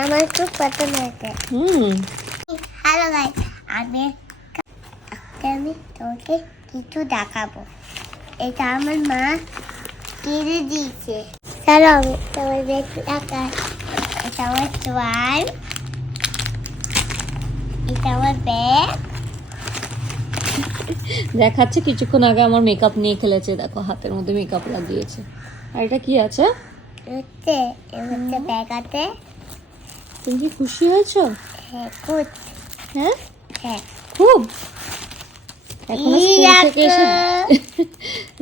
আমার খুব পছন্দ হয়েছে। হ্যালো গাইস, আমি তোমাকে কিছু দেখাবো। এটা আমার মা কিনে দিয়েছে। চলো আমি তোমাদের দেখাই। এটা আমার চোয়াল, এটা আমার ব্যাগ। দেখাচ্ছে কিছুক্ষণ আগে আমার মেকআপ নিয়ে খেলেছে, দেখো হাতের মধ্যে মেকআপ লাগিয়েছে। আর এটা কি আছে? হচ্ছে ব্যাগ আছে। তুমি কি খুশি হয়েছো? হ্যাঁ খুব। হ্যাঁ হ্যাঁ খুব। এখনো স্কুল থেকে এসে দেখো।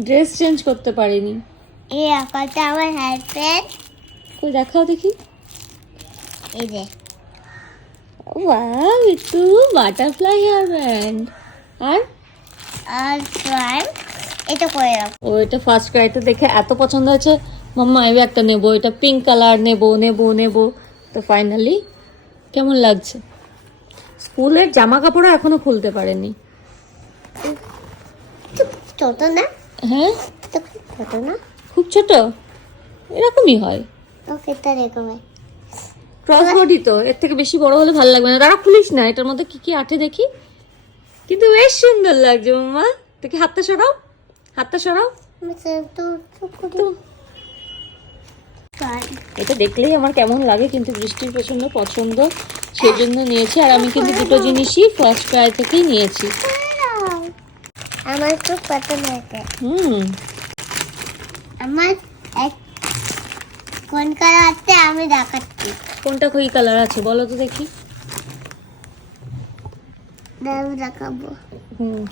ড্রেস চেঞ্জ করতে পারিনি। এই আকারটা আমার হাজবেন্ড। কই দেখাও দেখি। এই যে ওয়াও, একটু বাটারফ্লাই হেয়ার ব্যান্ড। আর আর সোয়াল এটা করে রাখো। ও এটা ফার্স্ট ক্রাইতে দেখে এত পছন্দ হয়েছে, মাম্মা আমি একটা নেবো, এটা পিঙ্ক কালার নেবো নেবো নেবো। তো ফাইনালি কেমন লাগছে? স্কুলের জামা কাপড়ও এখনো খুলতে পারেনি। ছোট না? হ্যাঁ তো ছোট না? খুব ছোট, এরকমই হয়। ওকে তো এরকমই। ক্রস বডি তো, এর থেকে বেশি বড় হলে ভালো লাগবে না। তারা খুলিস না, এটার মধ্যে কি কি আঠে দেখি। কিন্তু বেশ সুন্দর লাগছে মাম্মা। দেখি হাতটা সরাও, হাতটা সরাও। এটা দেখলেই আমার কেমন লাগে, কিন্তু বৃষ্টির প্রচন্ড পছন্দ, সেই জন্য নিয়েছি। আর আমি কিন্তু দুটো জিনিসই ফার্স্ট ক্রাই থেকেই নিয়েছি। আমার খুব পছন্দ হয়েছে। আমার এক কোন কালার আছে আমি দেখাচ্ছি। কোনটা কই কালার আছে বলো তো দেখি। আমি দেখাবো।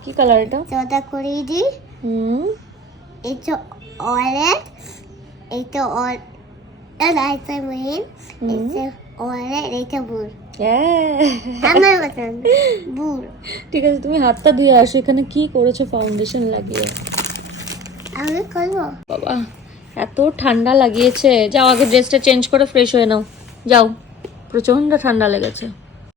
কি কালার এটা? চোটা করে দিই। এটা অরেঞ্জ, এটা এটা গ্রিন, এটা অরেঞ্জ, এটা ব্লু। আমার পছন্দ ব্লু। ঠিক আছে, তুমি হাতটা ধুয়ে আসো। এখানে কি করেছো ফাউন্ডেশন লাগিয়ে? আমি করবো। বাবা এত ঠান্ডা লাগিয়েছে। যাও আগে ড্রেসটা চেঞ্জ করে ফ্রেশ হয়ে নাও, যাও। প্রচন্ড ঠান্ডা লেগেছে।